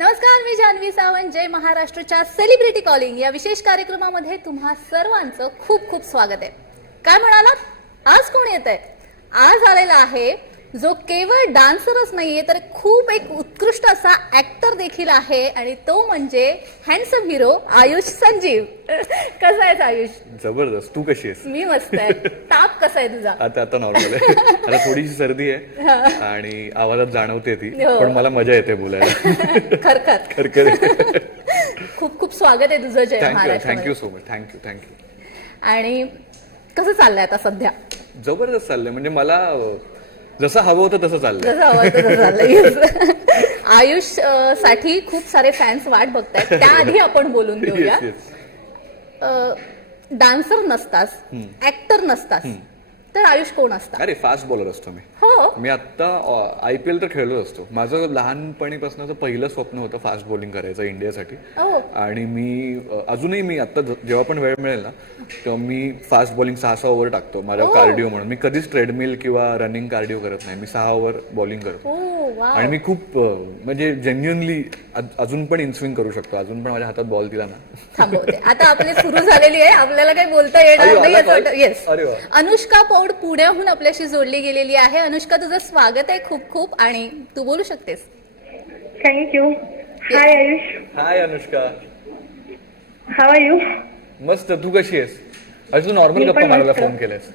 नमस्कार, मी जान्हवी सावंत. जय महाराष्ट्रच्या celebrity calling या विशेष कार्यक्रमामध्ये तुम्हा सर्वांचं खूप खूप स्वागत आहे. काय म्हणालात? आज कोण येत आहे? आज आलेला आहे जो केवळ डान्सरच नाहीये तर खूप एक उत्कृष्ट असा ऍक्टर देखील आहे आणि तो म्हणजे हँडसम हिरो आयुष संजीव. कसा आहेस आयुष? जबरदस्त. तू कशी आहेस? मी मस्त आहे. ताप कसा आहे तुझा? आता नॉर्मल आहे. आता थोडीशी सर्दी आहे आणि आवाजात जाणवते ती, हो. पण मला मजा येते बोलायला. खरखर खरखर. खूप खूप स्वागत आहे तुझं जय Maharashtra. Thank you so much. Thank you. आणि कसं चाललंय आता सध्या? जबरदस्त चाललंय. म्हणजे मला जसं हवं होतं तसं चाललंय. जसं हवं तसं चाललंय. आयुष साठी खूप सारे फॅन्स वाट बघतायत. त्याआधी आपण बोलून घेऊया. डान्सर नसतास, ऍक्टर नसतास, तर आयुष कोण असता? अरे फास्ट बॉलर असतो मी. हो. मी आता IPL तर खेळलो असतो. माझं लहानपणीपासूनचं पहिलं स्वप्न होतं फास्ट बॉलिंग करायचं इंडियासाठी. आणि मी अजूनही मी आता जेव्हा पण वेळ मिळेल ना तेव्हा मी फास्ट बॉलिंग 6 ओव्हर टाकतो माझ्या कार्डिओ म्हणून. मी कधीच ट्रेडमिल किंवा रनिंग कार्डिओ करत नाही. मी 6 ओव्हर बॉलिंग करतो. आणि मी खूप म्हणजे जेन्युअनली अजून पण इनस्विंग करू शकतो. अजून पण माझ्या हातात बॉल दिला ना. थांबवते आता. आपली सुरू झालेली आहे, आपल्याला काही बोलता येणार नाही असं वाटतं. येस, अनुष्का पौड पुण्याहून आपल्याशी जोडली गेलेली आहे. अनुष्का, तुझं स्वागत आहे खूप खूप. आणि तू बोलू शकतेस. Thank you. Hi Ayush. Hi Anushka. How are you? मस्त. तू कशी आहेस? आज तू नॉर्मल गप्पा मारायला फोन केलास?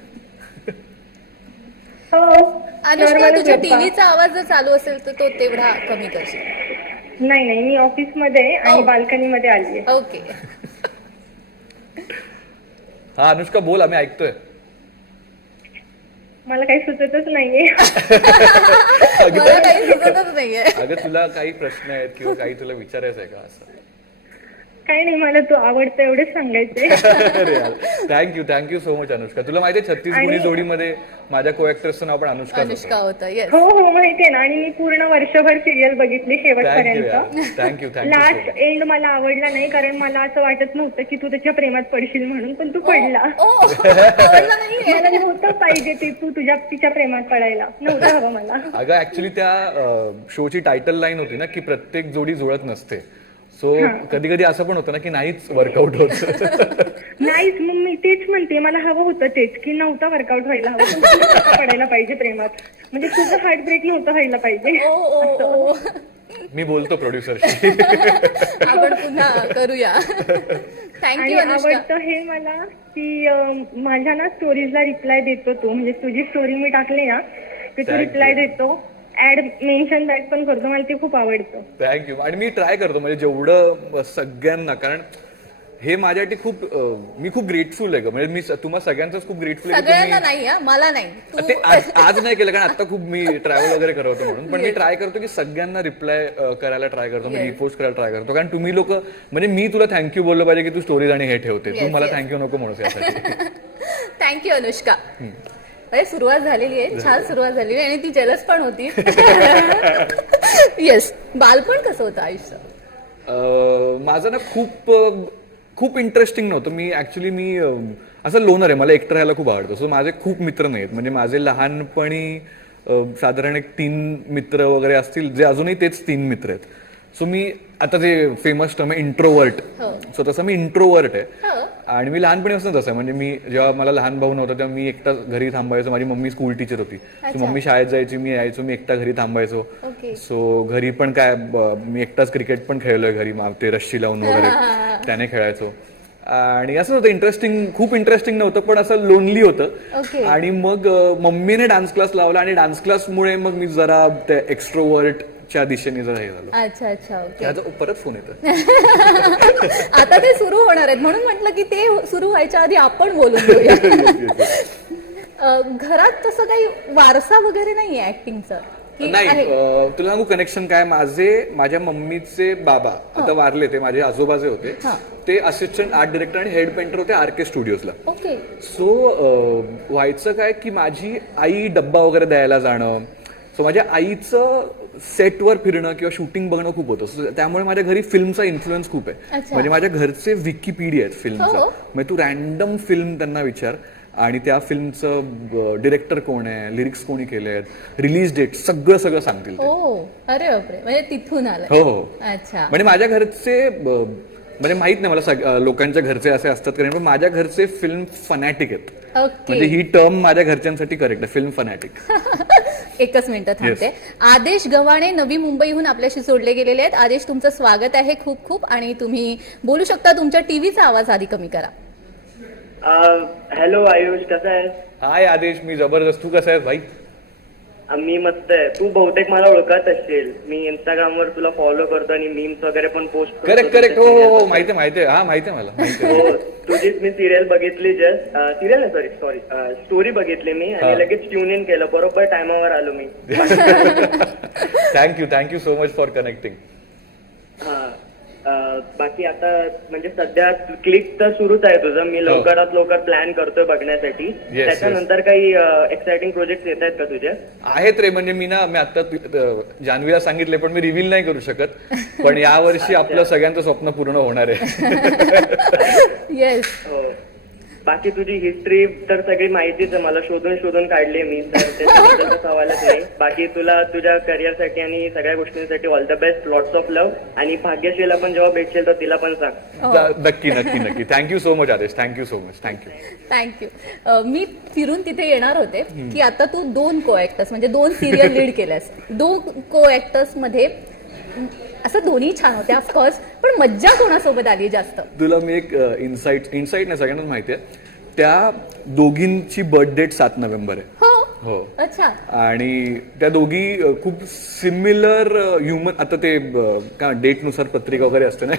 हो. अनुष्का, तुझ्या टीव्हीचा आवाज जर चालू असेल तर तो तेवढा कमी करशील? नाही, मी ऑफिस मध्ये आणि बाल्कनी मध्ये आली आहे. ओके. हा अनुष्का बोल, आम्ही ऐकतोय. मला काही सुचतच नाहीये. मला काही सुचतच नाहीये. अगं तुला काही प्रश्न आहेत किंवा काही तुला विचारायचं आहे का? असं काही नाही, मला तू आवडतं एवढंच सांगायचंय. Thank you so much Anushka. तुला माहितीये 36 गुणी जोडीमध्ये माझ्या को ऍक्ट्रेसचं नाव पण अनुष्का होतं. येस. हो माहितीये ना. आणि मी पूर्ण वर्षभर सिरियल बघितली शेवटपर्यंत. थँक्यू. लास्ट एंड मला आवडला नाही कारण मला असं वाटत नव्हतं की तू त्याच्या प्रेमात पडशील म्हणून, पण तू पडला. मला नव्हतं पाहिजे ते तू तिच्या प्रेमात पडायला. नव्हतं हवं मला. अगं ऍक्च्युली त्या शोची टायटल लाईन होती ना की प्रत्येक जोडी जुळत नसते. सो कधी कधी असं पण होतं ना की नाहीच वर्कआउट होत. नाहीच. मग मी तेच म्हणते, मला हवं होतं तेच की नव्हतं वर्कआउट व्हायला हवं, पडायला पाहिजे प्रेमात. म्हणजे तुझं हार्ट ब्रेक नव्हतं व्हायला पाहिजे. मी बोलतो प्रोड्युसरशी. आपण पुन्हा करूया. थँक्यू. आवडतं हे मला की माझ्या ना स्टोरीजला रिप्लाय देतो तू. म्हणजे तुझी स्टोरी मी टाकली ना की तू रिप्लाय देतो, ऍड मेन्शन बॅक पण करतो. मला ते खूप आवडतं. थँक्यू. आणि मी ट्राय करतो म्हणजे जेवढं सगळ्यांना, कारण हे माझ्यासाठी खूप मी खूप ग्रेटफुल आहे. म्हणजे मी तुम्हाला सगळ्यांचाच खूप ग्रेटफुल आहे. सगळ्यांना नाही, मला नाही. ते आज नाही केलं कारण आता खूप मी ट्रॅव्हल वगैरे करतो म्हणून. पण मी ट्राय करतो की सगळ्यांना रिप्लाय करायला ट्राय करतो, म्हणजे रिपोस्ट करायला ट्राय करतो. कारण तुम्ही लोक, म्हणजे मी तुला थँक्यू बोललं पाहिजे की तू स्टोरीज आणि हे ठेवते. तू मला थँक्यू नको म्हणूस यासाठी. थँक्यू अनुष्का. अरे सुरुवात झालेली आहे, छान सुरुवात झालेली आहे आणि ती जलस पण होती. येस. बालपण कसं होतं आयुष्य? माझं ना खूप इंटरेस्टिंग नव्हतं. मी असं लोनर आहे. मला एकटं राहायला खूप आवडतं. सो माझे खूप मित्र नाहीत. म्हणजे माझे लहानपणी साधारण 3 मित्र वगैरे असतील, जे अजूनही तेच 3 मित्र आहेत. सो मी आता जे फेमस टर्म आहे इंट्रोवर्ट, सो तसं मी इंट्रोवर्ट आहे. आणि मी लहानपणीपासून तसं आहे. म्हणजे मी जेव्हा मला लहान भाऊ नव्हता तेव्हा मी एकटा घरी थांबायचो. माझी मम्मी स्कूल टीचर होती. सो मम्मी शाळेत जायची, मी यायचो, मी एकटा घरी थांबायचो. सो घरी पण मी एकटाच क्रिकेट पण खेळलोय घरी. ते रश्शी लावून वगैरे त्याने खेळायचो. आणि असं होतं खूप इंटरेस्टिंग नव्हतं, पण असं लोनली होतं. आणि मग मम्मीने डान्स क्लास लावला आणि डान्स क्लासमुळे मग मी जरा त्या एक्स्ट्रोवर्ट च्या दिशेने जरा हे झालं. अच्छा. ओके. परत फोन येतो. आता ते सुरू होणार आहेत म्हणून म्हटलं की ते सुरू व्हायच्या आधी आपण बोलून घेऊया. घरात तसं काही वारसा वगैरे नाहीये ऍक्टिंगचा? नाही. तुला सांगू कनेक्शन काय, माझ्या मम्मीचे बाबा आता वारले. ते माझे आजोबा जे होते ते असिस्टंट आर्ट डिरेक्टर आणि हेड पेंटर होते RK स्टुडिओजला. ओके. सो व्हायचं काय की माझी आई डब्बा वगैरे द्यायला जाणं. सो माझ्या आईचं सेटवर फिरणं किंवा शूटिंग बघणं खूप होतं. त्यामुळे माझ्या घरी फिल्मचा इन्फ्लुएन्स खूप आहे. म्हणजे माझ्या घरचे विकिपीडिया आहेत फिल्मचा. म्हणजे तू रॅन्डम फिल्म त्यांना विचार आणि त्या फिल्मचं डिरेक्टर कोण आहे, लिरिक्स कोणी केले आहेत, रिलीज डेट सगळं सगळं सांगतील ते. ओ अरे बापरे, म्हणजे तिथून आलं. हो हो. अच्छा. म्हणजे माझ्या घरचे म्हणजे माहित नाही मला लोकांच्या घरचे असे असतात कारण पण माझ्या घरचे फिल्म फनॅटिक आहेत. म्हणजे ओके. ही टर्म माझ्या घरच्यांसाठी करेक्ट आहे, फिल्म फनॅटिक. एकच मिनिटं थांबते. आदेश गव्हाणे नवी मुंबईहून आपल्याशी जोडले गेलेले आहेत. आदेश, तुमचं स्वागत आहे खूप खूप, आणि तुम्ही बोलू शकता. तुमच्या टीव्हीचा आवाज आधी कमी करा. हॅलो आयुष, कसा आहेस? हाय आदेश, मी जबरदस्त. तू कसा आहेस भाई? मी मस्त आहे. तू बहुतेक मला ओळखत असशील. मी इंस्टाग्रामवर तुला फॉलो करतो आणि मीम्स वगैरे पण पोस्ट करतो. Correct correct. हो हो हो, माहिती आहे माहिती आहे. हा माहिती आहे मला, माहिती आहे. हो, तुझीच मी सिरियल बघितली, जस्ट सिरियल नाही सॉरी स्टोरी बघितली मी आणि लगेच ट्यून इन केलं. बरोबर टायमावर आलो मी. Thank you so much for connecting. हा, बाकी आता म्हणजे सध्या क्लिक तर सुरूच आहे तुझं. मी लवकरात लवकर प्लॅन करतोय बघण्यासाठी. त्याच्यानंतर काही एक्साइटिंग प्रोजेक्ट येत आहेत का तुझे? आहेत रे, म्हणजे मी आता जान्हवीला सांगितले पण मी रिव्हील नाही करू शकत. पण यावर्षी आपलं सगळ्यांचं स्वप्न पूर्ण होणार आहे. येस. हो. बाकी तुझी हिस्ट्री तर सगळी माहितीच आहे मला, शोधून शोधून काढली मी, तर त्याच्याबद्दल सवालच नाही. बाकी तुला तुझ्या करिअरसाठी आणि सगळ्या गोष्टींसाठी all the best, lots of love. आणि भाग्यश्रीला पण जेव्हा भेटशील तर तिला पण सांग. नक्की नक्की नक्की. थँक्यू सो मच आदेश, थँक्यू सो मच. थँक्यू. मी फिरून तिथे येणार होते की आता तू 2 को ऍक्टर्स म्हणजे 2 सिरियल लीड केल्यास. 2 को ऍक्टर्स मध्ये असं दोन्ही छान होते ऑफकोर्स, पण मज्जा कोणासोबत आली जास्त? तुला मी एक इन्साइट नाही सगळ्यांनाच माहिती आहे, त्या दोघींची बर्थ डेट 7 नोव्हेंबर आहे. हो. अच्छा. आणि त्या दोघी खूप सिमिलर ह्युमन, आता ते का डेट नुसार पत्रिका वगैरे असते ना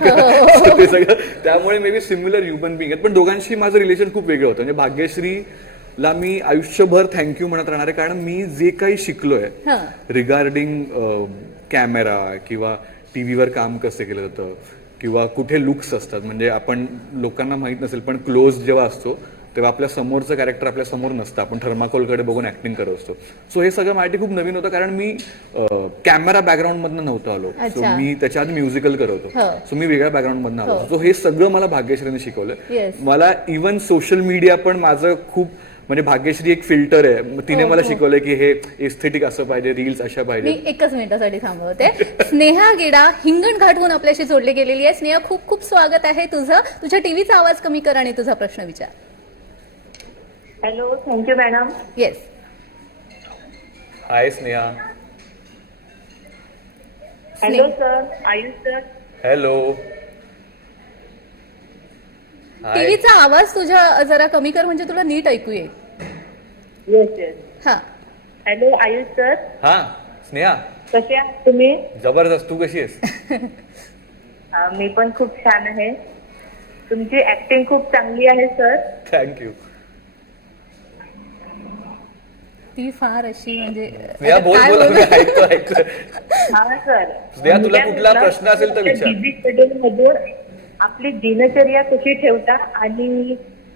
ते सगळं, त्यामुळे may be similar human being आहेत. पण दोघांशी माझं रिलेशन खूप वेगळं होतं. म्हणजे भाग्यश्रीला मी आयुष्यभर थँक्यू म्हणत राहणार आहे, कारण मी जे काही शिकलोय रिगार्डिंग कॅमेरा किंवा टीव्हीवर काम कसं केलं जातं किंवा कुठे लुक्स असतात, म्हणजे आपण लोकांना माहित नसेल पण क्लोज जेव्हा असतो तेव्हा आपल्या समोरचं कॅरेक्टर आपल्या समोर नसतं, आपण थर्माकोलकडे बघून ऍक्टिंग करत असतो. सो हे सगळं माझ्यासाठी खूप नवीन होतं, कारण मी कॅमेरा बॅकग्राऊंड मधनं नव्हतं आलो. सो मी त्याच्या आधी म्युझिकल करत होतो. सो मी वेगळ्या बॅकग्राऊंड मधनं आलो. सो हे सगळं मला भाग्यश्रीने शिकवलं. मला इव्हन सोशल मीडिया पण माझं खूप, म्हणजे भाग्यश्री एक फिल्टर आहे, तिने मला शिकवलंय की हे एस्थेटिक असं पाहिजे, रील्स अशा पाहिजे. मी एकच मिनिटासाठी थांबवते. स्नेहा गेडा हिंगणघाटहून आपल्याशी जोडली गेलेली आहे. स्नेहा, खूप खूप स्वागत आहे तुझं. तुझ्या टीव्हीचा आवाज कमी कर आणि तुझा प्रश्न विचार. Hello, thank you madam. Yes. Hi Sneha. Hello sir, Ayush sir. Hello. टीव्हीचा आवाज तुझ्या जरा कमी कर म्हणजे तुला नीट ऐकू येईल. Yes yes. हा. Hello Ayush sir. हा स्नेहा, कसे आहात तुम्ही? जबरदस्त. तू कशी आहेस? मी पण खूप छान आहे. तुमची ऍक्टिंग खूप चांगली आहे सर. थँक्यू. ती फार अशी म्हणजे स्नेहा बोल काय बोल, बोलू? मी ऐकतोय. हा सर. स्नेहा, तुला कुठला प्रश्न असेल तर विचार. बिझी शेड्यूल मधून आपली दिनचर्या कशी ठेवता आणि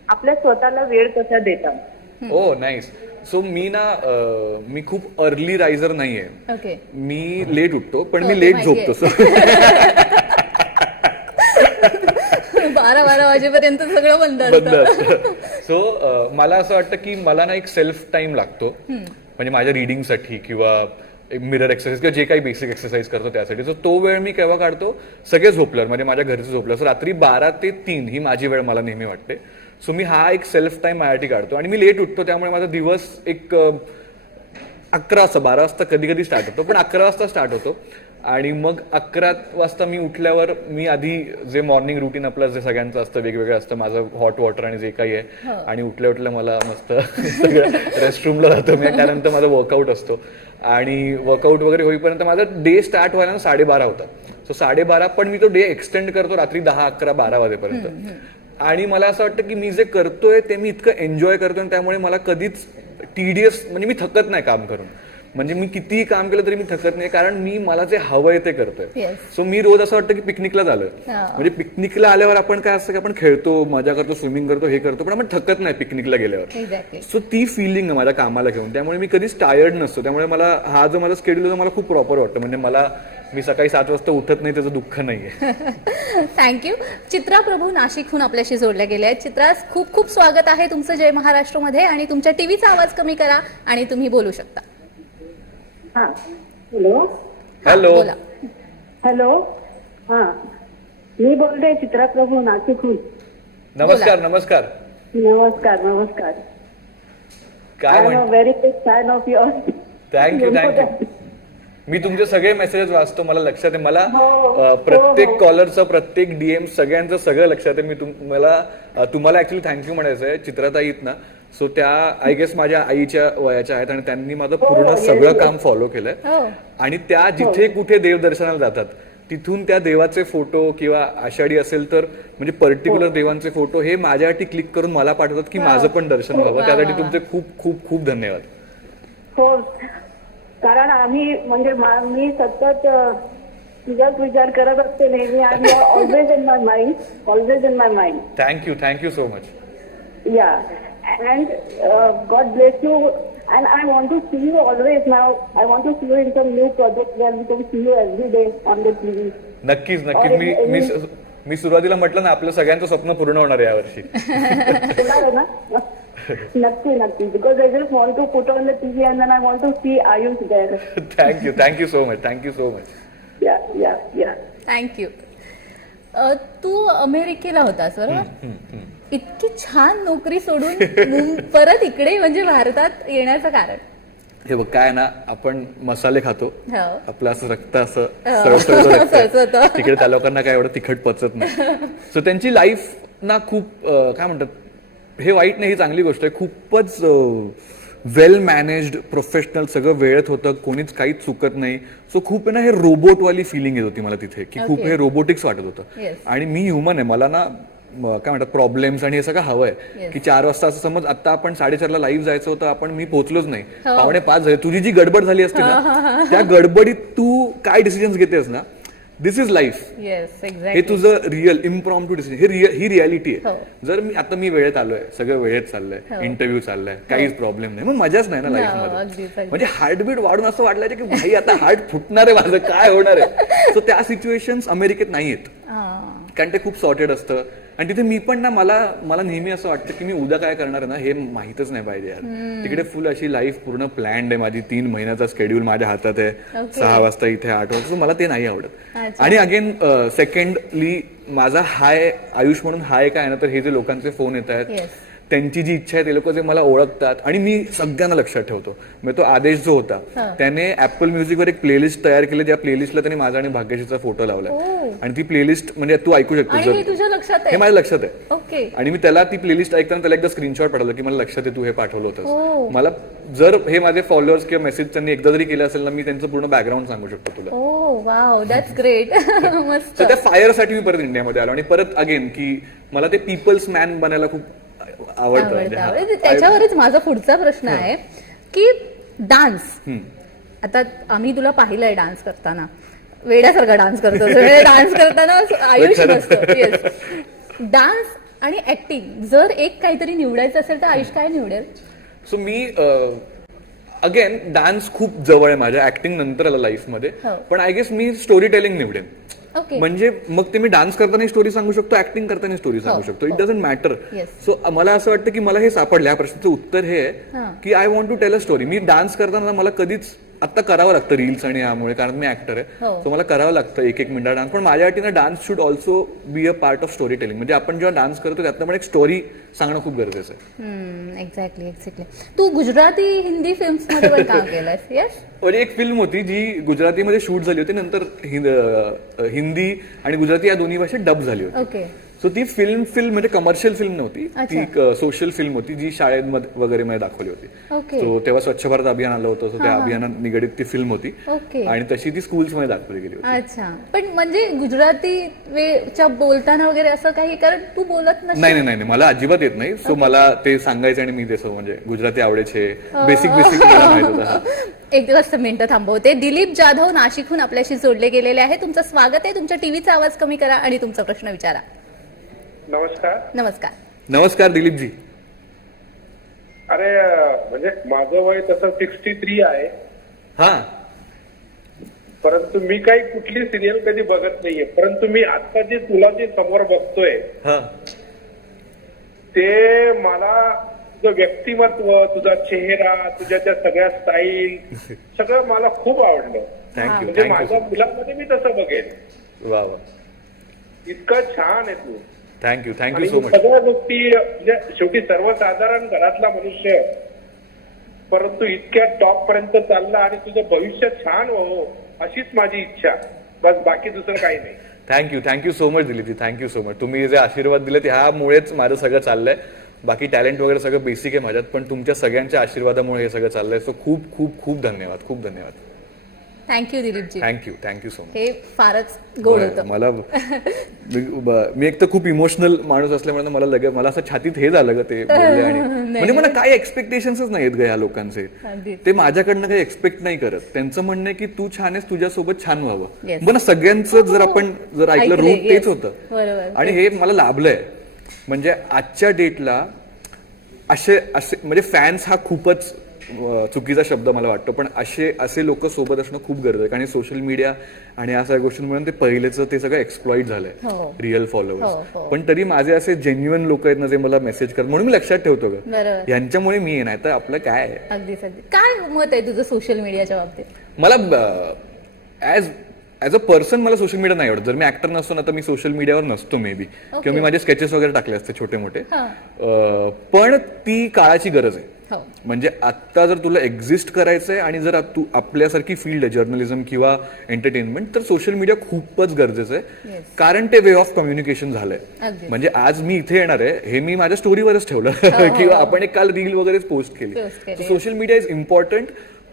आपल्या स्वतःला वेळ कसा देता? ओ नाईस. सो मी खूप अर्ली रायझर नाहीये. ओके. मी लेट उठतो पण मी हो, लेट माहितीये. झोपतो. 12 वाजेपर्यंत सगळं बंद बंद असतं. असतं. सो मला असं वाटतं की मला ना एक सेल्फ टाइम लागतो, म्हणजे माझ्या रिडिंगसाठी किंवा मिरर एक्सरसाइज किंवा जे काही बेसिक एक्सरसाइज करतो त्यासाठी. सो तो वेळ मी केव्हा काढतो? सगळे झोपल्यावर, म्हणजे माझ्या घरचे झोपल्यावर. सो रात्री 12 ते 3 ही माझी वेळ मला नेहमी वाटते. सो मी हा एक सेल्फ टाइम माझ्यासाठी काढतो. आणि मी लेट उठतो त्यामुळे माझा दिवस एक 11 वाजता, 12 वाजता कधी कधी स्टार्ट होतो, पण 11 वाजता स्टार्ट होतो. आणि मग 11 वाजता मी उठल्यावर मी आधी जे मॉर्निंग रुटीन आपलं जे सगळ्यांचं असतं वेगवेगळं असतं, माझं हॉट वॉटर आणि जे काही आहे, आणि उठल्या उठल्या मला मस्त सगळं रेस्टरूमला जातो मी, त्यानंतर माझा वर्कआउट असतो. आणि वर्कआउट वगैरे होईपर्यंत माझा डे स्टार्ट व्हायला 12:30 होतात. सो 12:30, पण मी तो डे एक्सटेंड करतो रात्री 10, 11, 12 वाजेपर्यंत. आणि मला असं वाटतं की मी जे करतोय ते मी इतकं एन्जॉय करतोय, त्यामुळे मला कधीच टीडीएस, म्हणजे मी थकत नाही काम करून. म्हणजे मी कितीही काम केलं तरी मी थकत नाही, कारण मी मला जे हवंय ते करतोय. Yes. सो मी रोज असं वाटतं की पिकनिकला झालं, हा. म्हणजे पिकनिकला आल्यावर आपण काय असतं की आपण खेळतो, मजा करतो, स्विमिंग करतो, हे करतो, पण आपण थकत नाही पिकनिकला गेल्यावर. एक्झॅक्टली. सो ती फिलिंग आहे माझ्या कामाला घेऊन, त्यामुळे मी कधीच टायर्ड नसतो. त्यामुळे मला हा जो माझा स्केड्यूल आहे मला खूप प्रॉपर वाटतं. म्हणजे मला मी सकाळी 7 वाजता उठत नाही त्याचं दुःख नाहीये. थँक्यू. चित्रा प्रभू नाशिकहून आपल्याशी जोडल्या गेल्या आहेत. चित्रा, खूप खूप स्वागत आहे तुमचं जय महाराष्ट्रमध्ये. आणि तुमच्या टीव्हीचा आवाज कमी करा आणि तुम्ही बोलू शकता. हा हॅलो हॅलो. बोला. हॅलो हा मी बोलते चित्रा प्रभू नाशिकहून. नमस्कार. नमस्कार. नमस्कार नमस्कार. काय I am a very big fan of your. Thank you. मी तुमचे सगळे मेसेजेस वाचतो, मला लक्षात आहे. मला हो, प्रत्येक हो. कॉलरचं, प्रत्येक डीएम, सगळ्यांचं सगळं लक्षात आहे. मी तुम्हाला ऍक्च्युली थँक्यू म्हणायचं आहे. चित्राताईत ना, सो त्या आय गेस माझ्या आईच्या वयाच्या आहेत आणि त्यांनी माझं पूर्ण सगळं काम फॉलो केलंय. हो. आणि त्या जिथे कुठे देवदर्शनाला जातात तिथून त्या देवाचे फोटो किंवा आषाढी असेल तर म्हणजे पर्टिक्युलर देवांचे फोटो हे माझ्यासाठी क्लिक करून मला पाठवतात की माझं पण दर्शन व्हावं. त्यासाठी तुमचे खूप खूप खूप धन्यवाद. हो, कारण आम्ही म्हणजे मी सतत तुझाच विचार करत असते नेहमी. आणि always in my mind, always in my mind. Thank you so much. या and God bless you, and I want to see you always now. I want to see you in some new project where we can see you every day on the TV. नक्कीच. मी सुरुवातीला म्हटलं ना, आपलं सगळ्यांचं स्वप्न पूर्ण होणार आहे यावर्षी. होणार ना? नक्की because I just want to put on the TV and then I want to see Ayush there. Thank you so much. Yeah. Thank you. तू अमेरिकेला होतास बरोबर? इतकी छान नोकरी सोडून परत इकडे म्हणजे भारतात येण्याचं कारण? हे बघ, काय ना, आपण मसाले खातो, हो. आपलं असं रक्त असं सळसळतं रक्त आहे. सळसळतं. तिकडे त्या लोकांना काय एवढं तिखट पचत नाही. सो त्यांची लाईफ ना खूप काय म्हणतात, हे वाईट नाही, ही चांगली गोष्ट आहे. खूपच वेल मॅनेज्ड, प्रोफेशनल, सगळं वेळेत होतं, कोणीच काहीच चुकत नाही. सो खूप आहे ना, हे रोबोटवाली फिलिंग येत होती मला तिथे, की खूप Okay. हे रोबोटिक्स वाटत होतं. Yes. आणि मी ह्युमन आहे, मला ना काय म्हणतात प्रॉब्लेम्स आणि हे सगळं हवंय. Yes. की 4 वाजता असं समज आता आपण 4:30ला लाईव्ह जायचं होतं, मी पोहोचलोच नाही, हो. 4:45 झाले. तुझी जी गडबड झाली असते ना, त्या गडबडीत तू काय डिसिजन्स घेतेस ना, दिस इज लाईफ. येस, हे एक्झॅक्टली. तुझं रिअल इम्प्रॉम्प्टू डिसिजन, ही रियालिटी आहे. हो. जर मी वेळेत आलोय, सगळं वेळेत चाललंय, हो. इंटरव्ह्यू चाललाय, काहीच प्रॉब्लेम नाही, मग मजाच नाही ना लाईफ अगदीच, मध्ये. म्हणजे हार्टबीट वाढून असं वाटलं की भाई आता हार्ट फुटणार आहे माझं, काय होणार आहे. सो त्या सिच्युएशन्स अमेरिकेत नाहीयेत, कारण ते खूप सॉर्टेड असतं. आणि तिथे मी पण ना, मला नेहमी असं वाटतं की मी उद्या काय करणार आहे ना, हे माहितच नाही पाहिजे यार. तिकडे फुल अशी लाईफ पूर्ण प्लॅन्ड आहे माझी. 3 महिन्याचा शेड्यूल माझ्या हातात आहे. Okay. 6 वाजता इथे, 8 वाजता. मला ते नाही आवडत. अच्छा. आणि अगेन सेकंडली माझा हाय आयुष म्हणून हाय काय ना, तर हे जे लोकांचे फोन येत आहेत, Yes. त्यांची जी इच्छा आहे, ते लोक जे मला ओळखतात आणि मी सगळ्यांना लक्षात ठेवतो. म्हणजे तो आदेश जो होता, त्याने ऍपल म्युझिकवर एक प्लेलिस्ट तयार केली, ज्या प्लेलिस्टला त्याने माझा आणि भाग्यशीचा फोटो लावलाय. आणि ती प्लेलिस्ट म्हणजे तू ऐकू आणि हे शकतो, तुझ्या लक्षात हे आहे? माझ्या लक्षात आहे. ओके. आणि मी त्याला ती प्लेलिस्ट ऐकताना त्याला एकदा स्क्रीनशॉट पाठवलं की मला लक्षात आहे तू हे पाठवलं हो. होतं. मला जर हे माझे फॉलोअर्स किंवा मेसेज त्यांनी एकदा जरी केलं असेल ना, मी त्यांचं पूर्ण बॅकग्राऊंड सांगू शकतो तुला. ओ वाव, दॅट्स ग्रेट. मस्त. तर त्या फायरसाठी मी परत इंडियामध्ये आलो. आणि परत अगेन की मला ते पीपल्स मॅन बनायला खूप आवडतं. आवडतं. त्याच्यावरच माझा पुढचा प्रश्न आहे की डान्स. आता आम्ही तुला पाहिलंय डान्स करताना, वेड्यासारखा डान्स करतो. डान्स करताना आयुष नसतं. येस. डान्स आणि ऍक्टिंग जर एक काहीतरी निवडायचं असेल तर आयुष काय निवडेल? सो मी अगेन डान्स खूप जवळ आहे माझ्या, ऍक्टिंग नंतर आलं लाईफमध्ये. हो. पण आय गेस मी स्टोरी टेलिंग निवडेन. ओके. म्हणजे मग ते मी डान्स करताना स्टोरी सांगू शकतो, ऍक्टिंग करताना स्टोरी सांगू शकतो. It doesn't matter. Yes. So मला असं वाटतं की मला हे सापडलं, या प्रश्नाचं उत्तर हे आहे की I want to tell a story. मी डान्स करताना मला कधीच आता करावं लागतं रील्स आणि यामुळे, कारण मी ऍक्टर आहे. हो. सो मला करावं लागतं 1-1 मिनिट डान्स. पण माझ्यासाठी ना dance should also be a part of story telling. म्हणजे आपण जेव्हा डान्स करतो त्यातनं पण एक स्टोरी सांगणं खूप गरजेचं आहे. एक्झॅक्टली. तू गुजराती हिंदी फिल्म्स मध्ये पण काम केलंयस? येस. म्हणजे एक फिल्म होती जी गुजरातीमध्ये शूट झाली होती, नंतर हिंदी आणि गुजराती या दोन्ही भाषेत डब झाली होती. ओके. सो ती फिल्म म्हणजे कमर्शियल फिल्म नव्हती, ती एक सोशल फिल्म होती जी शाळेमध्ये वगैरे मध्ये दाखवली होती. ओके सो तेव्हा स्वच्छ भारत अभियान आलं होतं, सो त्या अभियानात निगडीत ती फिल्म होती ओके आणि तशी ती स्कूल्स मध्ये दाखवली गेली होती. अच्छा. पण म्हणजे गुजराती च्या बोलताना वगैरे असं काही, कारण तू बोलत नसेल. नाही मला अजिबात येत नाही. सो मला ते सांगायचं आणि मी तसं म्हणजे गुजराती आवडायचे, बेसिक मला माहित होतं. हा. एक दिवस मिनिटं थांबवते. दिलीप जाधव नाशिकहून आपल्याशी जोडले गेलेले आहे. तुमचं स्वागत आहे. तुमच्या टीव्हीचा आवाज कमी करा आणि तुमचा प्रश्न विचारा. नमस्कार. नमस्कार. नमस्कार दिलीपजी. अरे म्हणजे माझं वय तसं 63 आहे, हा परंतु मी काही कुठली सिरियल कधी बघत नाहीये. परंतु मी आता जे तुला जे समोर बघतोय हा ते मला तुझं व्यक्तिमत्व, तुझा चेहरा, तुझ्या त्या सगळ्या स्टाईल सगळं मला खूप आवडलं. थँक्यू म्हणजे माझ्या मुलामध्ये मी तसं बघेन. वा वा, इतकं छान आहे तू. थँक्यू आणि सो मच. सगळ्या गोष्टी म्हणजे शेवटी सर्वसाधारण घरातला मनुष्य, परंतु इतक्या टॉप पर्यंत चालला आणि तुझं भविष्य छान व्हावं अशीच माझी इच्छा, बस, बाकी दुसरं काही नाही. Thank you so much Dilipji. Thank you so much. तुम्ही जे आशीर्वाद दिलेत ह्यामुळेच माझं सगळं चाललंय. बाकी टॅलेंट वगैरे सगळं बेसिक आहे माझ्यात, पण तुमच्या सगळ्यांच्या आशीर्वादामुळे हे सगळं चाललंय. सो खूप खूप खूप धन्यवाद, खूप धन्यवाद. Thank you Dilipji. Thank you so much. हे फारच गोड होतं. मला मी एक तर खूप इमोशनल माणूस असल्यामुळे मला असं छातीत हे झालं ग ते बोलले. आणि म्हणजे मला काही एक्सपेक्टेशन्सच नाहीत ग ह्या लोकांचे. अगदीच. ते माझ्याकडनं काही एक्सपेक्ट नाही करत. त्यांचं म्हणणं आहे की तू छान आहेस, तुझ्यासोबत छान व्हावं. Yes. पण सगळ्यांचं जर आपण ऐकलं ऐकलंय, रूट yes. तेच होतं. बरोबर. आणि हे मला लाभलंय. म्हणजे आजच्या डेटला असे म्हणजे फॅन्स हा खूपच चुकीचा शब्द मला वाटतो, पण असे लोक सोबत असणं खूप गरजेचं आहे. कारण सोशल मीडिया आणि या सगळ्या गोष्टींमुळे ते पहिलेचं ते सगळं एक्सप्लॉइट झालंय, हो. रिअल हो, फॉलोअर्स. हो. पण तरी माझे असे जेन्युअन लोक आहेत ना जे मला मेसेज करतात, म्हणून मी लक्षात ठेवतो ग, बरोबर. यांच्यामुळे मी नाही तर आपलं काय आहे. अगदीच अगदी. काय मत आहे तुझं सोशल मीडियाच्या बाबतीत? मला ॲज अ पर्सन मला सोशल मीडिया नाही आवडत. जर मी ऍक्टर नसतो ना तर मी सोशल मीडियावर नसतो मे बी, किंवा मी माझे स्केचेस वगैरे टाकले असते छोटे मोठे. पण ती काळाची गरज आहे. म्हणजे आता जर तुला एक्झिस्ट करायचंय आणि जर तू आपल्यासारखी फील्ड आहे जर्नलिझम किंवा एंटरटेनमेंट, तर सोशल मीडिया खूपच गरजेचं आहे. कारण ते वे ऑफ कम्युनिकेशन झालंय. म्हणजे आज मी इथे येणार आहे हे मी माझ्या स्टोरीवरच ठेवलं किंवा आपण एक काल रील वगैरेच पोस्ट केली. सोशल मीडिया इज इम्पॉर्टंट,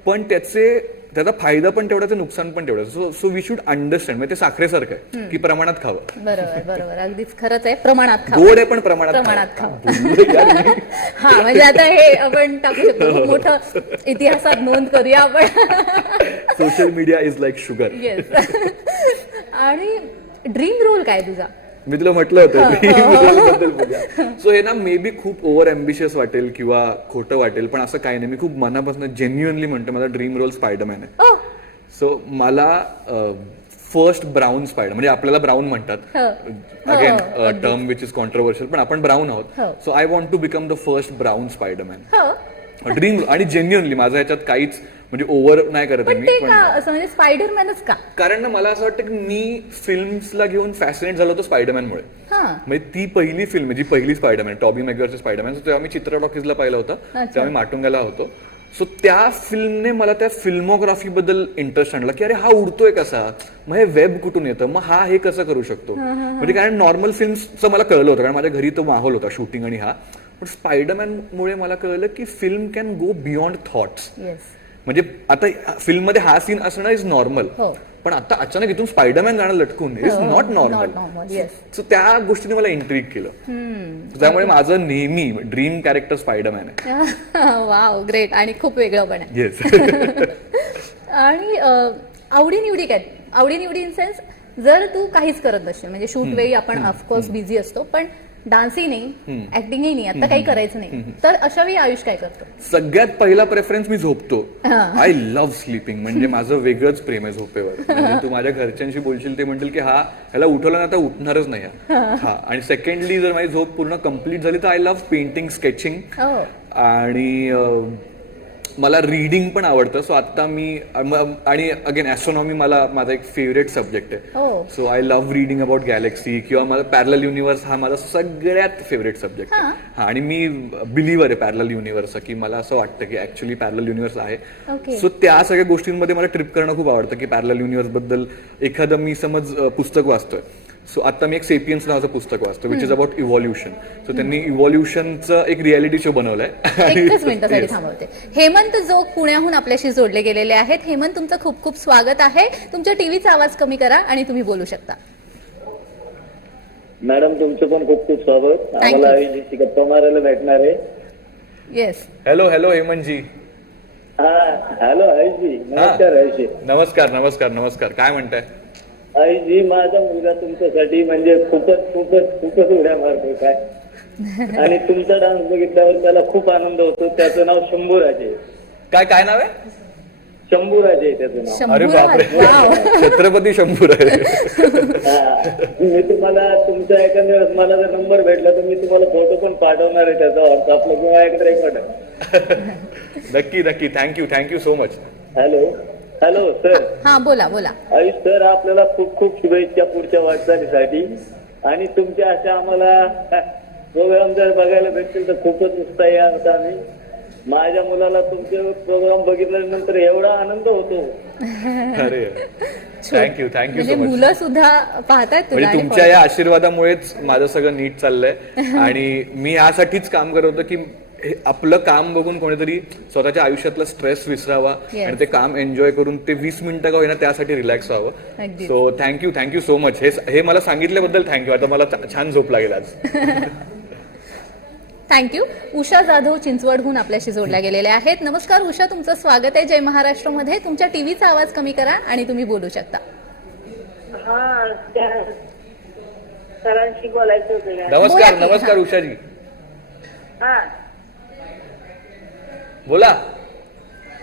पण त्याचा फायदा पण तेवढाच, नुकसान पण तेवढाच. So we should understand. म्हणजे ते साखरेसारखं आहे की प्रमाणात खावं. बरोबर. अगदीच खरंच आहे. प्रमाणात खावं. गोड आहे पण प्रमाणात खावं. हा, म्हणजे आता हे आपण टाकू शकतो. खूप मोठं इतिहासात नोंद करूया आपण. Social media is like sugar. Yes. आणि ड्रीम रोल काय तुझा? मी तुला म्हटलं होतं. सो हे ना मे बी खूप ओव्हर अम्बिशियस वाटेल किंवा खोटं वाटेल, पण असं काही नाही. मी खूप मनापासून जेन्युअनली म्हणतो माझा ड्रीम रोल स्पायडरमॅन आहे. सो मला फर्स्ट ब्राऊन स्पायडर, म्हणजे आपल्याला ब्राऊन म्हणतात, again term which is controversial, पण आपण ब्राऊन आहोत. So I want to become the first brown Spiderman. Dream. आणि जेन्युअनली माझं ह्याच्यात काहीच म्हणजे ओव्हर नाही करत मी. म्हणजे स्पायडरमॅनच का? कारण ना मला असं वाटतं की मी फिल्म्सला घेऊन फॅसिनेट झालो होतो स्पायडरमॅनमुळे. म्हणजे ती पहिली फिल्म, जी पहिली स्पायडरमॅन, टॉबी मॅग्युअरची स्पायडरमॅन, तेव्हा मी चित्रा टॉकीजला पाहिलं होतं, तेव्हा मी माटुंगाला होतो. सो त्या फिल्मने मला त्या फिल्मोग्राफी बद्दल इंटरेस्ट आणला की अरे हा उडतोय कसा, मग हे वेब कुठून येतं, मग हा हे कसं करू शकतो. म्हणजे कारण नॉर्मल फिल्मचं मला कळलं होतं, कारण माझ्या घरी तो माहोल होता शूटिंग आणि हा. पण स्पायडरमॅनमुळे मला कळलं की film can go beyond thoughts. म्हणजे आता फिल्ममध्ये हा सीन असणं इज नॉर्मल, पण आता अचानक इथून स्पायडरमॅन गाणं लटकून इज नॉट नॉर्मल. सो त्या गोष्टीने मला इंट्रिग केलं. त्यामुळे माझं नेहमी ड्रीम कॅरेक्टर स्पायडरमॅन आहे. Wow, great. आणि खूप वेगळं पण आहे. येस. आणि आवडीनिवडी काय? आवडीनिवडी इन सेन्स, जर तू काहीच करत नसशील, म्हणजे शूट वेळी आपण ऑफकोर्स बिझी असतो, पण डान्सही नाही, ऍक्टिंगही नाही, आता काही करायचं नाही, तर अशा वेळी आयुष काय करतो? सगळ्यात पहिला प्रेफरन्स मी झोपतो. I love sleeping. म्हणजे माझं वेगळंच प्रेम आहे झोपेवर. म्हणजे तू माझ्या घरच्यांशी बोलशील ते म्हणतील की हा ह्याला उठवलं ना आता उठणारच नाही. हा. आणि सेकंडली जर माझी झोप पूर्ण कम्प्लीट झाली तर आय लव्ह पेंटिंग, स्केचिंग. आणि मला रीडिंग पण आवडतं. सो आता मी, आणि अगेन ऍस्ट्रॉनॉमी माझा एक फेवरेट सब्जेक्ट आहे. So I love reading about Galaxy, किंवा मला पॅरलल युनिव्हर्स हा माझा सगळ्यात फेवरेट सब्जेक्ट आहे. हा. आणि मी बिलीव्हर आहे पॅरलल युनिव्हर्सचा, की मला असं वाटतं की ऍक्च्युली पॅरलल युनिव्हर्स आहे. सो त्या सगळ्या गोष्टींमध्ये मला ट्रिप करणं खूप आवडतं, की पॅरलल युनिव्हर्स बद्दल एखादं मी समज पुस्तक वाचतोय, सो आता मी एक सेपियन्स नावाचं पुस्तक वाचतो which is about evolution. So त्यांनी इव्हॉल्युशनचं एक रियालिटी शो बनवलाय. एकच मिनिटासाठी थांबवते. हेमंत जोग पुण्याहून आपल्याशी जोडले गेलेले आहेत. हेमंत, तुमचं खूप खूप स्वागत आहे. तुमच्या टीव्हीचा आवाज कमी करा आणि तुम्ही बोलू शकता. मॅडम तुमचं पण खूप खूप स्वागत. आम्हाला आयुषची गप्पा मारायला भेटणार आहे. येस. Hello hello Hemantji. हा हॅलो आयुषजी. नमस्कार आयुषजी. नमस्कार नमस्कार नमस्कार. काय म्हणताय? आयुषजी माझा मुलगा तुमच्यासाठी म्हणजे खूपच खूपच खूपच उड्या मारतो काय. आणि तुमचा डान्स बघितल्यावर त्याला खूप आनंद होतो. त्याचं नाव शंभूराजे. काय काय नाव आहे? शंभूराजे त्याचं नाव. अरे शंभूराज. बापरे. वाव. छत्रपती शंभूराजे. हा. मी तुम्हाला तुमचा एखाद्या वेळेस मला जर नंबर भेटला तर मी तुम्हाला फोटो पण पाठवणार आहे त्याचा व्हॉट्सअपला किंवा एक रेकॉर्ड. नक्की नक्की. Thank you so much. Hello hello sir. हा बोला बोला. आयुष सर आपल्याला खूप खूप शुभेच्छा पुढच्या वाटचालीसाठी. आणि तुमच्या अशा आम्हाला प्रोग्राम जर बघायला भेटतील तर खूपच उत्साही आहोत आम्ही. माझ्या मुलाला तुमचे प्रोग्राम बघितल्यानंतर एवढा आनंद होतो. अरे थँक्यू म्हणजे सो मच. मुलं सुद्धा पाहतायत तुला. म्हणजे आणि तुमच्या या आशीर्वादामुळेच माझं सगळं नीट चाललंय. आणि मी यासाठीच काम करत होतो की आपलं काम बघून कोणीतरी स्वतःच्या आयुष्यातला स्ट्रेस विसरावा Yes. आणि ते काम एन्जॉय करून ते 20 मिनिटं का होईना त्यासाठी रिलॅक्स व्हावं. अगदी. So thank you so much. हे मला सांगितल्याबद्दल थँक्यू. आता मला छान झोप लागेल आज. थँक्यू. उषा जाधव चिंचवडहून आपल्याशी जोडल्या गेलेल्या आहेत. नमस्कार उषा, तुमचं स्वागत आहे जय महाराष्ट्रमध्ये. तुमच्या टीव्हीचा आवाज कमी करा आणि तुम्ही बोलू शकता. हा त्या सरांशी बोलायचं होतं का? नमस्कार बोला की. नमस्कार उषाजी. हा बोला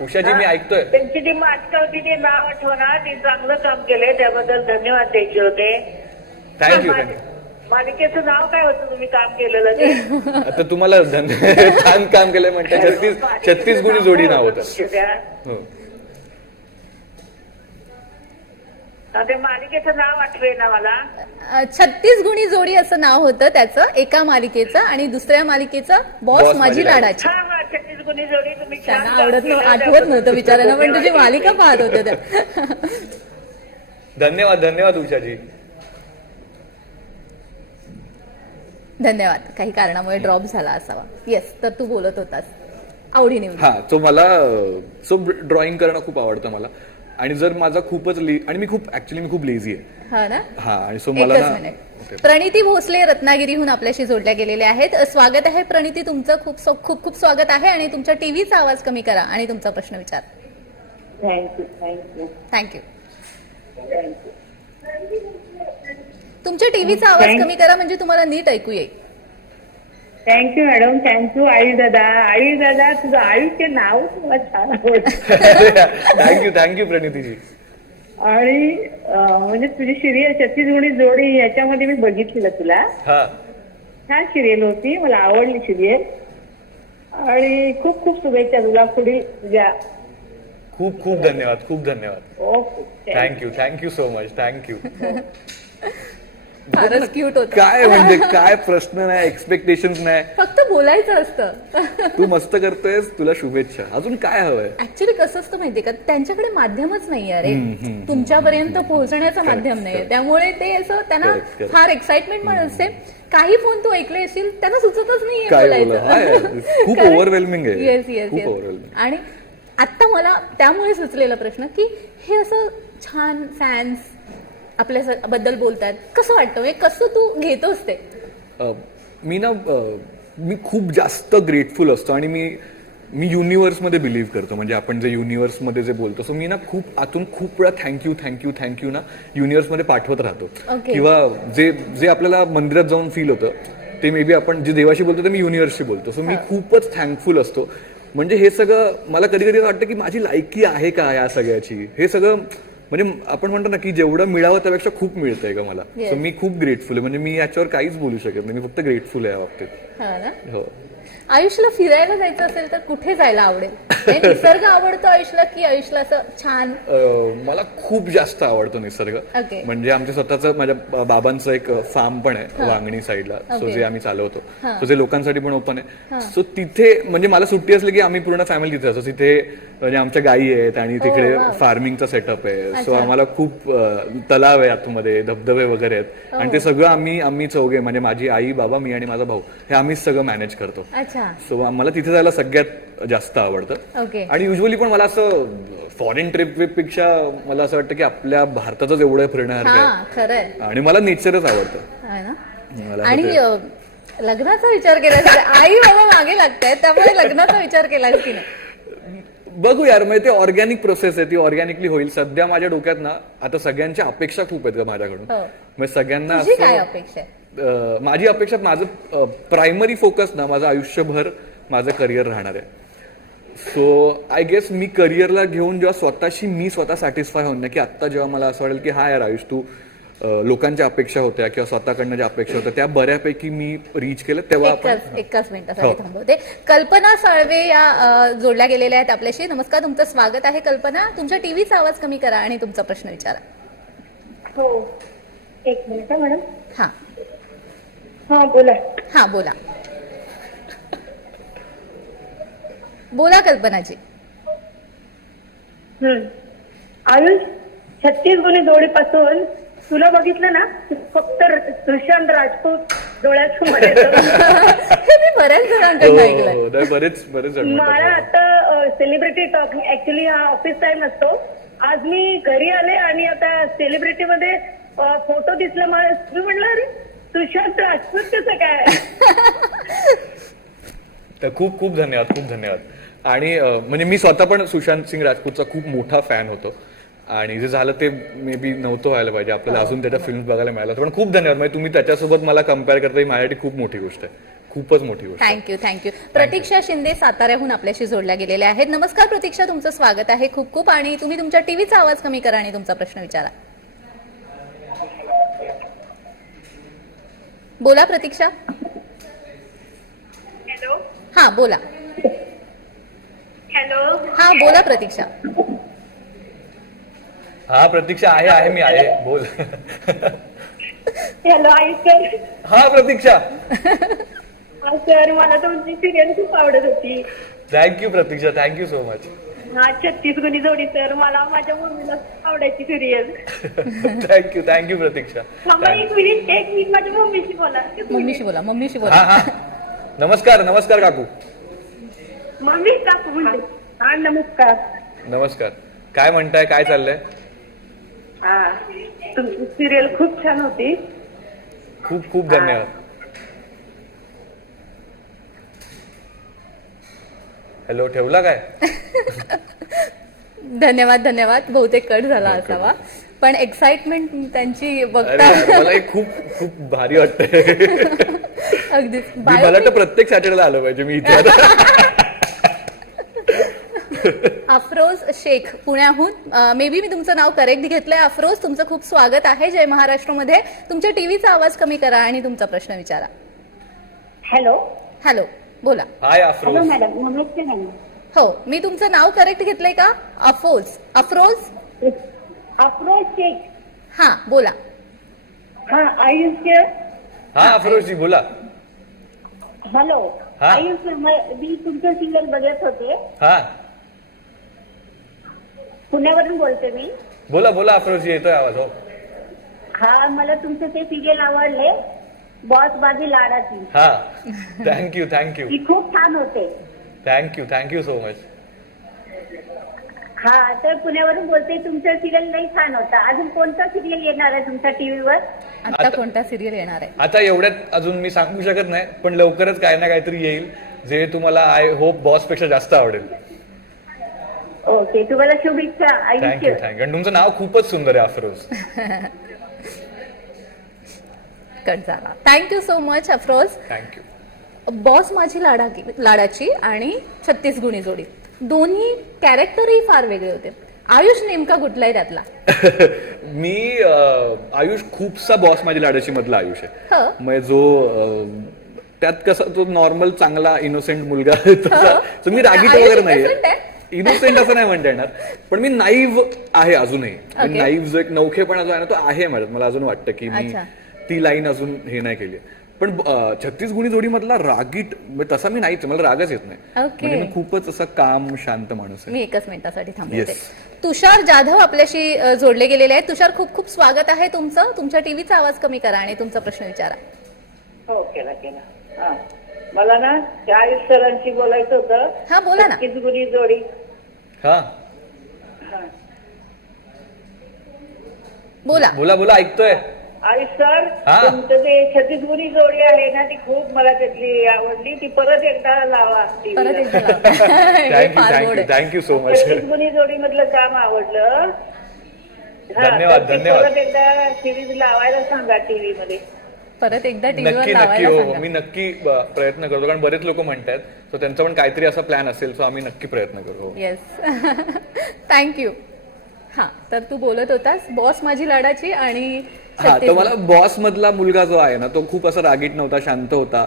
उषाजी, मी ऐकतोय. त्यांची ती माटका होती ते नाव आठवणार. ते चांगलं काम केलंय त्याबद्दल धन्यवाद द्यायचे होते. थँक्यू. मालिकेचं नाव काय होतं तुम्ही काम केलेलं ते? आता तुम्हाला छान काम केलंय म्हणते. 36 गुणी जोडी नाव होतं. त्या हो. ते मालिकेचं नाव आठवे ना मला. 36 गुणी जोडी असं नाव होतं त्याचं एका मालिकेचं. आणि दुसऱ्या मालिकेचं बॉस माझी लाडाची. हा हा 36 गुणी जोडी तुम्ही छान त्यांना काम केलं. आठवत नव्हतं बिचारांना, पण तुझी मालिका पाहत होते त्या. धन्यवाद उषाजी. धन्यवाद. काही कारणामुळे ड्रॉप झाला असावा. येस, तर तू बोलत होतास आवडीने. हा, तो मला ड्रॉइंग करणं खूप आवडतं मला. आणि जर माझा खूपच आणि मी खूप लेझी आहे. हा ना. हा, आणि सो मला एकच मिनिट. प्रणिती भोसले रत्नागिरीहून आपल्याशी जोडल्या गेलेल्या आहेत. स्वागत आहे प्रणिती, तुमचं खूप खूप स्वागत आहे. आणि तुमच्या टीव्हीचा आवाज कमी करा आणि तुमचा प्रश्न विचार. थँक्यू. थँक्यू. तुमच्या टीव्हीचा आवाज कमी करा म्हणजे तुम्हाला नीट ऐकू येईल. Thank you madam. थँक्यू आयुष दादा. आयुष दादा तुझं आयुषचे नाव मला छान आवडतं. थँक्यू प्रणितीजी. आणि म्हणजे तुझी सिरियल 36 गुणी जोडी याच्यामध्ये मी बघितलेलं तुला. हा, छान सिरियल होती, मला आवडली सिरियल. आणि खूप खूप शुभेच्छा तुला पुढील तुझ्या. खूप धन्यवाद. Okay. Thank you so much. Thank you. फारच क्यूट होत. काय म्हणजे काय प्रश्न नाही, एक्सपेक्टेशन्स नाही. फक्त बोलायचं असतं. तू मस्त करतोयस, तुला शुभेच्छा. अजून काय हवंय? ऍक्च्युली कसं असतं माहितीये का, त्यांच्याकडे माध्यमच नाहीये. अरे तुमच्यापर्यंत पोहोचण्याचं माध्यम नाहीये. त्यामुळे ते असं त्यांना Correct. फार एक्साइटमेंट पण असते. काही फोन तू ऐकले असतील त्यांना सुचतच नाहीये काय बोलायचं. खूप Correct? ओव्हरवेल्मिंग आहे. येस येस खूप येस. ओव्हरवेल्मिंग. आणि आता मला त्यामुळे सुचलेला प्रश्न की हे असं छान फॅन्स आपल्या बद्दल बोलतात, कसं वाटतं? म्हणजे कसं तू घेतोस ते? मी खूप जास्त ग्रेटफुल असतो. आणि मी युनिव्हर्समध्ये बिलीव्ह करतो. म्हणजे आपण जे युनिव्हर्समध्ये जे बोलतो, सो मी ना खूप आतून खूप वेळा थँक्यू ना युनिव्हर्समध्ये पाठवत राहतो. Okay. किंवा जे आपल्याला मंदिरात जाऊन फील होतं ते मे बी आपण जे देवाशी बोलतो ते मी युनिव्हर्सशी बोलतो. सो मी खूपच थँकफुल असतो. म्हणजे हे सगळं मला कधी कधी वाटतं की माझी लायकी आहे का या सगळ्याची. हे सगळं म्हणजे आपण म्हणतो ना की जेवढं मिळावं त्यापेक्षा खूप मिळतंय का मला. Yes. सो मी खूप ग्रेटफुल आहे. म्हणजे मी याच्यावर काहीच बोलू शकत नाही. मी फक्त ग्रेटफुल आहे या बाबतीत. हा ना. हो. आयुषला फिरायला जायचं असेल तर कुठे जायला आवडेल? हे निसर्ग आवडतो आयुषला की आयुषला असं छान? मला खूप जास्त आवडतो निसर्ग. Okay. म्हणजे आमच्या स्वतःचं माझ्या बाबांचं एक फार्म पण आहे वांगणी साईडला, सो Okay. जे आम्ही चालवतो, सो जे लोकांसाठी पण ओपन आहे. सो तिथे म्हणजे मला सुट्टी असली की आम्ही पूर्ण फॅमिली तिथे असतो. तिथे म्हणजे आमच्या गायी आहेत आणि तिकडे wow. फार्मिंगचा सेटअप आहे. सो अच्छा. आम्हाला खूप तलाव आहे आतमध्ये, धबधबे वगैरे आहेत आणि ते सगळं आम्ही चौघे म्हणजे माझी आई, बाबा, मी आणि माझा भाऊ हे आम्हीच सगळं मॅनेज करतो. अच्छा. सो मला तिथे जायला सगळ्यात जास्त आवडतं. ओके. आणि युजली पण मला असं फॉरेन ट्रिप पेक्षा मला असं वाटतं की आपल्या भारतातच एवढं फिरण्यासारखं हा आहे खरंय. आणि मला नेचरच आवडतं. आहे ना. मला आणि होते. लग्नाचा विचार केला आई बाबा मागे लागतायत त्यामुळे लग्नाचा विचार केला की नाही? बघू यार, म्हणजे ते ऑर्गॅनिक प्रोसेस आहे, ती ऑर्गॅनिकली होईल. सध्या माझ्या डोक्यात ना आता सगळ्यांच्या अपेक्षा खूप आहेत का माझ्याकडून. हो. म्हणजे सगळ्यांना तुझी काय असं अपेक्षा आहे? माझी अपेक्षा, माझं प्रायमरी फोकस ना माझं आयुष्यभर माझं करिअर राहणार आहे. सो आय गेस मी करिअरला घेऊन जेव्हा मी स्वतः सॅटिस्फाय होऊन ना, की आत्ता जेव्हा मला असं वाटेल की हा यार आयुष तू लोकांच्या अपेक्षा होत्या किंवा स्वतःकडनं ज्या अपेक्षा होत्या त्या बऱ्यापैकी मी रीच केलं, तेव्हा आपण एकाच मिनिटासाठी हो. थांबवते. कल्पना साळवे या जोडल्या गेलेल्या आहेत आपल्याशी. नमस्कार, तुमचं स्वागत आहे. कल्पना, तुमच्या टीव्हीचा आवाज कमी करा आणि तुमचा प्रश्न विचारा. हो, एक मिनिट मॅडम. हा हा बोला. हा बोला बोला कल्पनाजी. आयुष, 36 गुन्हे जोडीपासून तुला बघितलं ना, फक्त सुशांत राजपूत डोळ्यासमोर येतं. हे मी बऱ्याच जणांकडून ऐकलंय. हो, नाही, बरेच जण मला म्हणतात. आता सेलिब्रिटी टॉक, ऍक्च्युली हा ऑफिस टाइम असतो. आज मी घरी आले आणि आता सेलिब्रिटी मध्ये फोटो दिसला मला. मी म्हटलं अरे सुशांत राजपूत कसं काय? तर खूप खूप धन्यवाद. आणि म्हणजे मी स्वतः पण सुशांत सिंग राजपूतचा खूप मोठा फॅन होतो आणि जे झालं ते मे बी नव्हतं व्हायला पाहिजे. आपल्याला अजून त्याच्या फिल्म बघायला मिळालं, पण खूप धन्यवाद. म्हणजे तुम्ही त्याच्यासोबत मला कम्पेअर करता, ही माझ्यासाठी खूप मोठी गोष्ट आहे, खूपच मोठी गोष्ट आहे. थँक्यू. प्रतीक्षा शिंदे साताऱ्याहून आपल्याशी जोडल्या गेलेल्या आहेत. नमस्कार प्रतीक्षा, तुमचं स्वागत आहे खूप. आणि तुम्ही तुमच्या टीव्हीचा आवाज कमी करा आणि तुमचा प्रश्न विचारा. बोला प्रतीक्षा. हॅलो. हा बोला. हॅलो. हा बोला प्रतीक्षा. हा प्रतीक्षा, आहे मी आहे, बोल. Hello Ayush sir. हा प्रतीक्षा. सर, मला तुमची सिरियल खूप आवडत होती. थँक्यू प्रतीक्षा, थँक्यू सो मच. हा 36 गुन्हे जोडी सर, मला माझ्या मम्मीला आवडायची सिरियल. थँक्यू प्रतीक्षा. थांबा एक मिनिट माझ्या मम्मीशी बोला. मम्मीशी बोला. हा. नमस्कार काकू. मम्मी काकू म्हणते. हा नमस्कार. काय म्हणताय, काय चाललंय? हा, तुमची सिरियल खूप छान होती. खूप धन्यवाद. हॅलो, ठेवला काय? धन्यवाद. बहुतेक कट झाला असावा, पण एक्साइटमेंट त्यांची अरे बघता यार, मला हे खूप भारी वाटतंय. अगदीच. मला वाटतं प्रत्येक सॅटर्डेला आलं पाहिजे मी इथे आता. अफरोज शेख पुण्याहून, मे बी मी तुमचं नाव करेक्ट घेतलंय. अफरोज, तुमचं खूप स्वागत आहे जय महाराष्ट्रमध्ये. तुमच्या टीव्हीचा आवाज कमी करा आणि तुमचा प्रश्न विचारा. हॅलो. बोला. हाय अफरोज. मॅडम. नमस्ते मॅडम. हो, मी तुमचं नाव करेक्ट घेतलंय का? अफरोज. शेख. हा बोला. हा आयुष. हा अफरोजजी बोला. हॅलो. हा. आयुष, मी तुमचं सिरियल बघत होते. हा पुण्यावरून बोलते मी. बोला अफरोजजी, येतोय आवाज. हो. हा, मला तुमचं ते सिरियल आवडले, बॉस बाजी लाडाची. हा, थँक्यू. ती खूप छान होते. Thank you so much. हा, तर पुण्यावरून बोलते. तुमचं सिरियल नाही छान होता. अजून कोणता सिरियल येणार आहे तुमच्या टीव्हीवर? आता कोणता सिरियल येणार आहे? आता एवढ्यात अजून मी सांगू शकत नाही, पण लवकरच काही ना काहीतरी येईल जे तुम्हाला आय होप बॉस पेक्षा जास्त आवडेल. ओके, तुम्हाला शुभेच्छा थँक्यू. आयुष्य. आणि तुमचं नाव खूपच सुंदर आहे अफरोज. कट झाला. Thank you so much Afroz. Thank you. Boss माझी लाडाची आणि 36 गुणी जोडी, दोन्ही कॅरेक्टरही फार वेगळे होते. आयुष नेमका कुठलाय त्यातला? मी आयुष खूपसा बॉस माझी लाडाची मधला आयुष आहे. हो. म्हणजे जो त्यात कसा तो नॉर्मल चांगला इनोसेंट मुलगा तसा so मी रागीट आयुष वगैरे innocent नाहीये आहे? इनोसेंट असं नाही म्हणता येणार पण मी नाईव्ह आहे अजूनही Okay. नाईव्ह जो एक नवखेपणा जो आहे ना तो आहे माझ्यात मला अजून वाटतं की मी अच्छा. ती लाईन अजून हे नाही केली पण 36 गुणी जोडी मधला रागीट म्हणजे तसा मी नाहीच मला रागच येत नाही Okay. म्हणजे मी खूपच असा काम शांत माणूस आहे मी एकच मिनिटासाठी थांबते Yes. तुषार जाधव आपल्याशी जोडले गेलेले आहेत. तुषार खूप खूप स्वागत आहे तुमचं. तुमच्या टीव्हीचा आवाज कमी करा आणि तुमचा प्रश्न विचारा. हो केला हा मला ना त्या आयुष सरांशी बोलायचं होतं. हा बोला ना. 36 गुणी जोडी. हा हा. बोला बोला ऐकतोय आयुष सर हा. तुमचं ते 36 गुणी जोडी आहे ना ती खूप मला त्यातली आवडली. ती परत एकदा लावा TV परत ला. एकदा लावा. हे फार गोड थँक्यू आहे. थँक्यू सो मच 36 गुणी जोडी मधलं काम आवडलं. हा, धन्यवाद, तर ती धन्यवाद. परत एकदा सिरीज लावायला सांगा TV मध्ये. परत एकदा टीव्हीवर नक्की नक्की लावायला हो सांगा. मी नक्की प्रयत्न करतो कारण बरेच लोक म्हणतात सो त्यांचा पण काहीतरी असा प्लॅन असेल सो आम्ही नक्की प्रयत्न करू येस थँक्यू. हा तर तू बोलत होतास बॉस माझी लाडाची आणि हा तर मला बॉस मधला मुलगा जो आहे ना तो खूप असा रागीट नव्हता शांत होता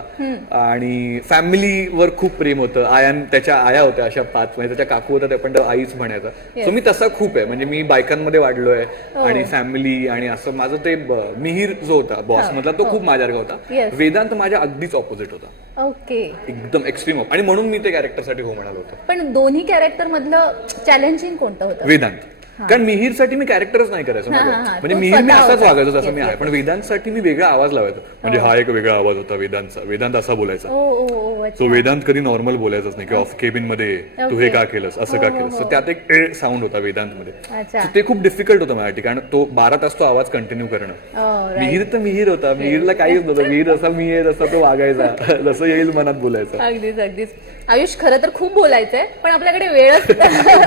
आणि फॅमिलीवर खूप प्रेम होतं आयान त्याच्या आया होत्या अशा 5 म्हणजे त्याच्या काकू होत्या त्या पण तो आईच म्हणायचा सो मी तसा खूप आहे म्हणजे मी बायकांमध्ये वाढलोय आणि फॅमिली आणि असं माझं ते मिहीर जो होता बॉस मधला तो खूप माझ्यासारखा होता Yes. वेदांत माझ्या अगदीच ऑपोजिट होता ओके. एकदम एक्स्ट्रीम आणि म्हणून मी ते कॅरेक्टरसाठी हो म्हणालो होतो पण दोन्ही कॅरेक्टर मधलं चॅलेंजिंग कोणतं होतं? वेदांत कारण मिहीरसाठी मी कॅरेक्टरच नाही करायचो ना हा, गं. हा, हा. म्हणजे तो मिहीर मी स्वतः असाच होता. वागायचो जसं Yes, मी आहे yes. पण वेदांतसाठी मी वेगळा आवाज लावायचो म्हणजे हा एक वेगळा आवाज होता वेदांतचा वेदांत असा बोलायचा ओ ओ ओ अच्छा. तो वेदांत कधी नॉर्मल बोलायचाच नाही की ऑफ केबिन मध्ये तू हे Okay. का केलंस असं का केलंस तर त्यात एक साऊंड होता वेदांत मध्ये अच्छा. So ते खूप डिफिकल्ट होतं माझ्यासाठी कारण तो 12 तास तो आवाज कंटिन्यू करणं Oh, right. मिहीर तर मिहीर होता मिहीरला काहीच नव्हतं मिहीर असा मी आहे तसा तो वागायचा जसं येईल मनात बोलायचा अगदीच अगदीच. आयुष खरं तर खूप बोलायचंय पण आपल्याकडे वेळच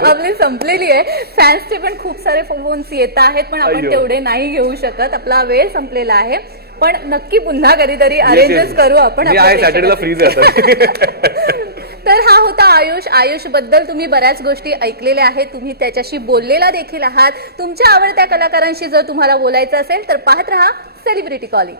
आपली संपलेली आहे. फॅन्सचे पण खूप सारे फोन्स येत आहेत पण आपण अय्यो. तेवढे नाही घेऊ शकत. आपला वेळ संपलेला आहे पण नक्की पुन्हा कधीतरी Yes, अरेंजच yes. करू आपण मी आपल्या आहे सॅटर्डेला प्रेक्षकांसाठी. फ्रीज आहे आता. तर हा होता आयुष. आयुष बद्दल तुम्ही बऱ्याच गोष्टी ऐकलेल्या आहेत. तुम्ही त्याच्याशी बोललेला देखील आहात. तुमच्या आवडत्या कलाकारांशी जर तुम्हाला बोलायचं असेल तर पाहत रहा सेलिब्रिटी कॉलिंग.